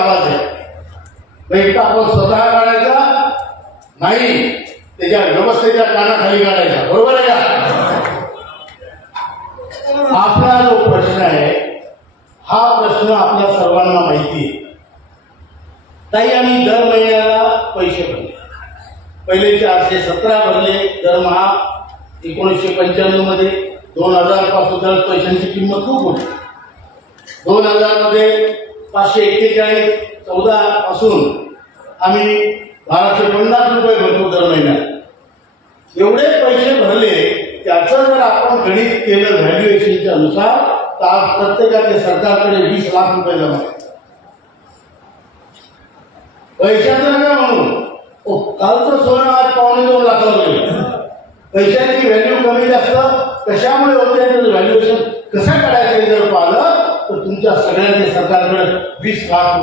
आवाज आहे पैसा आपण स्वतः काढायचा नाही, त्याच्या व्यवस्थेच्या कानाखाली काढायचा. बरोबर आहे का? आपला जो प्रश्न आहे हा प्रश्न आपल्या सर्वांना माहिती आहे. ताई आम्ही दर महिन्याला पैसे भरले. पहिले 417 भरले दरमहा 1995 मध्ये. 2000 पासून पैशांची किंमत खूप होती. 2000 मध्ये 541 14 पासून आम्ही 1250 रुपये भरतो दर महिन्यात. एवढे पैसे भरले, त्याचं जर आपण गणित केलं व्हॅल्युएशनच्या नुसार तर आज प्रत्येकाच्या सरकारकडे 20 लाख रुपये जमा आहेत. पैशाचं नका म्हणून, कालचं सोनं आज 2.25 लाखावर गेलं. पैशाची व्हॅल्यू कमी जास्त कशामुळे होते, व्हॅल्युएशन कसं करायचं जर पाहिलं तर तुमच्या सगळ्यांच्या सरकारकडे 20 लाख